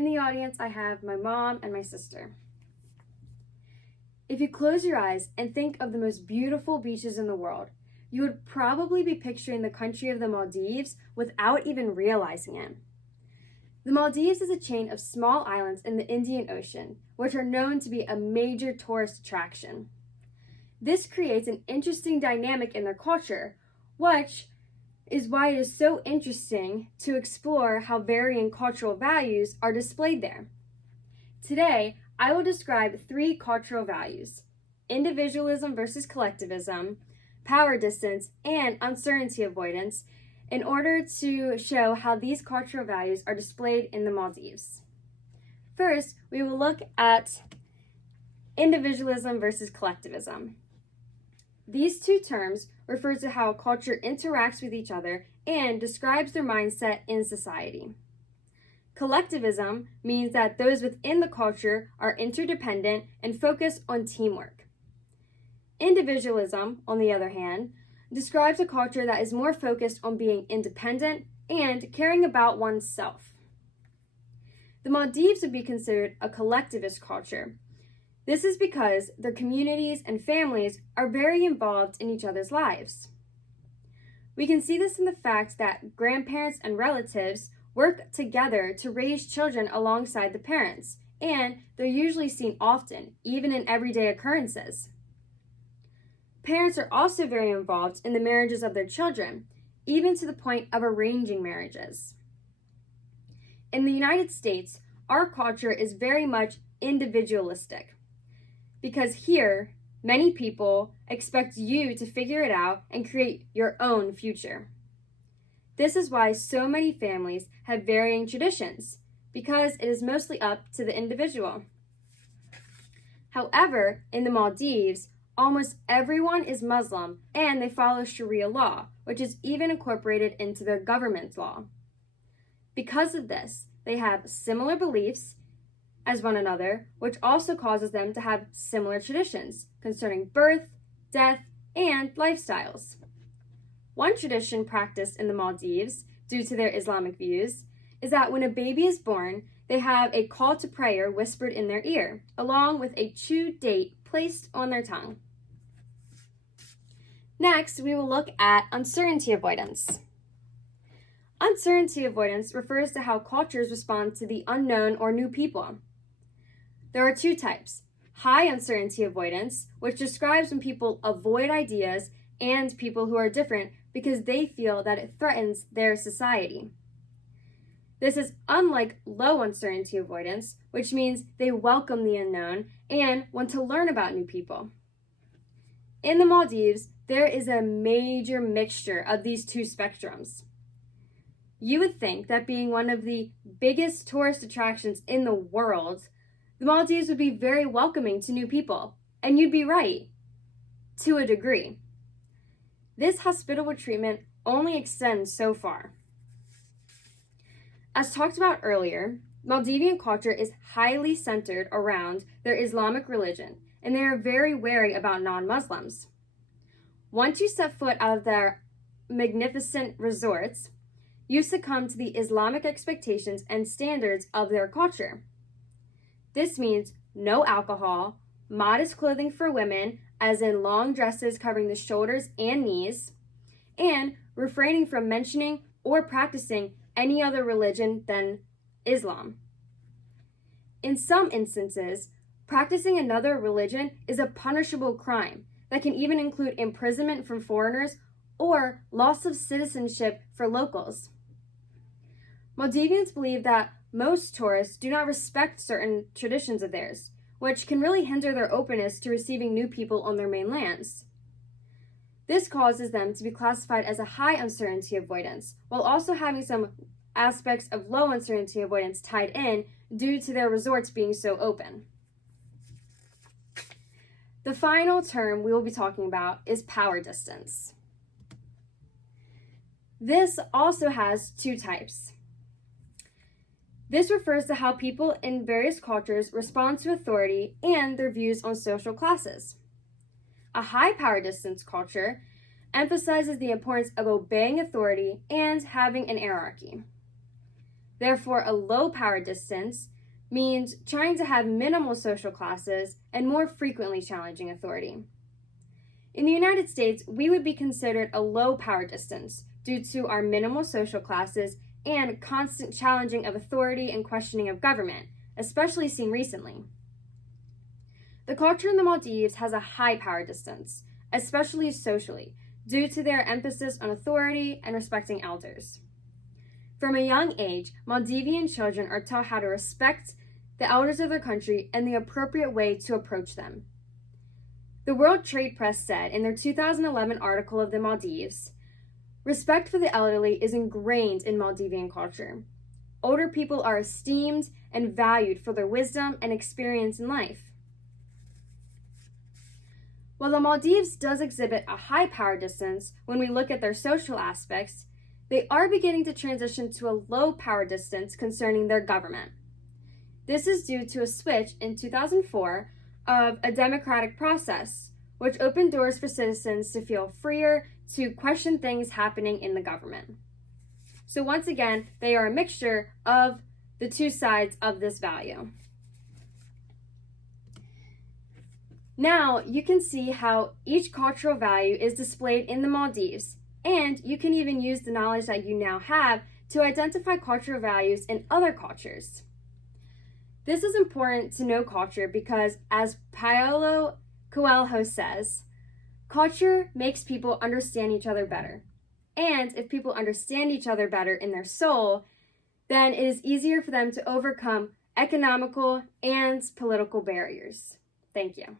In the audience, I have my mom and my sister. If you close your eyes and think of the most beautiful beaches in the world, you would probably be picturing the country of the Maldives without even realizing it. The Maldives is a chain of small islands in the Indian Ocean, which are known to be a major tourist attraction. This creates an interesting dynamic in their culture, which is why it is so interesting to explore how varying cultural values are displayed there. Today, I will describe 3 cultural values: individualism versus collectivism, power distance, and uncertainty avoidance, in order to show how these cultural values are displayed in the Maldives. First, we will look at individualism versus collectivism. These two terms refer to how a culture interacts with each other and describes their mindset in society. Collectivism means that those within the culture are interdependent and focus on teamwork. Individualism, on the other hand, describes a culture that is more focused on being independent and caring about oneself. The Maldives would be considered a collectivist culture. This is because their communities and families are very involved in each other's lives. We can see this in the fact that grandparents and relatives work together to raise children alongside the parents, and they're usually seen often, even in everyday occurrences. Parents are also very involved in the marriages of their children, even to the point of arranging marriages. In the United States, our culture is very much individualistic, because here, many people expect you to figure it out and create your own future. This is why so many families have varying traditions, because it is mostly up to the individual. However, in the Maldives, almost everyone is Muslim and they follow Sharia law, which is even incorporated into their government law. Because of this, they have similar beliefs as one another, which also causes them to have similar traditions concerning birth, death, and lifestyles. One tradition practiced in the Maldives, due to their Islamic views, is that when a baby is born, they have a call to prayer whispered in their ear, along with a chewed date placed on their tongue. Next, we will look at uncertainty avoidance. Uncertainty avoidance refers to how cultures respond to the unknown or new people. There are 2 types: high uncertainty avoidance, which describes when people avoid ideas and people who are different because they feel that it threatens their society. This is unlike low uncertainty avoidance, which means they welcome the unknown and want to learn about new people. In the Maldives, there is a major mixture of these 2 spectrums. You would think that being one of the biggest tourist attractions in the world, the Maldives would be very welcoming to new people, and you'd be right, to a degree. This hospitable treatment only extends so far. As talked about earlier, Maldivian culture is highly centered around their Islamic religion, and they are very wary about non-Muslims. Once you step foot out of their magnificent resorts, you succumb to the Islamic expectations and standards of their culture. This means no alcohol, modest clothing for women, as in long dresses covering the shoulders and knees, and refraining from mentioning or practicing any other religion than Islam. In some instances, practicing another religion is a punishable crime that can even include imprisonment from foreigners or loss of citizenship for locals. Maldivians believe that most tourists do not respect certain traditions of theirs, which can really hinder their openness to receiving new people on their main lands. This causes them to be classified as a high uncertainty avoidance, while also having some aspects of low uncertainty avoidance tied in due to their resorts being so open. The final term we will be talking about is power distance. This also has 2 types. This refers to how people in various cultures respond to authority and their views on social classes. A high power distance culture emphasizes the importance of obeying authority and having an hierarchy. Therefore, a low power distance means trying to have minimal social classes and more frequently challenging authority. In the United States, we would be considered a low power distance due to our minimal social classes and constant challenging of authority and questioning of government, especially seen recently. The culture in the Maldives has a high power distance, especially socially, due to their emphasis on authority and respecting elders. From a young age, Maldivian children are taught how to respect the elders of their country and the appropriate way to approach them. The World Trade Press said in their 2011 article of the Maldives, "Respect for the elderly is ingrained in Maldivian culture. Older people are esteemed and valued for their wisdom and experience in life." While the Maldives does exhibit a high power distance when we look at their social aspects, they are beginning to transition to a low power distance concerning their government. This is due to a switch in 2004 of a democratic process, which opened doors for citizens to feel freer to question things happening in the government. So once again, they are a mixture of the two sides of this value. Now you can see how each cultural value is displayed in the Maldives, and you can even use the knowledge that you now have to identify cultural values in other cultures. This is important to know culture because, as Paulo Coelho says, culture makes people understand each other better. And if people understand each other better in their soul, then it is easier for them to overcome economical and political barriers. Thank you.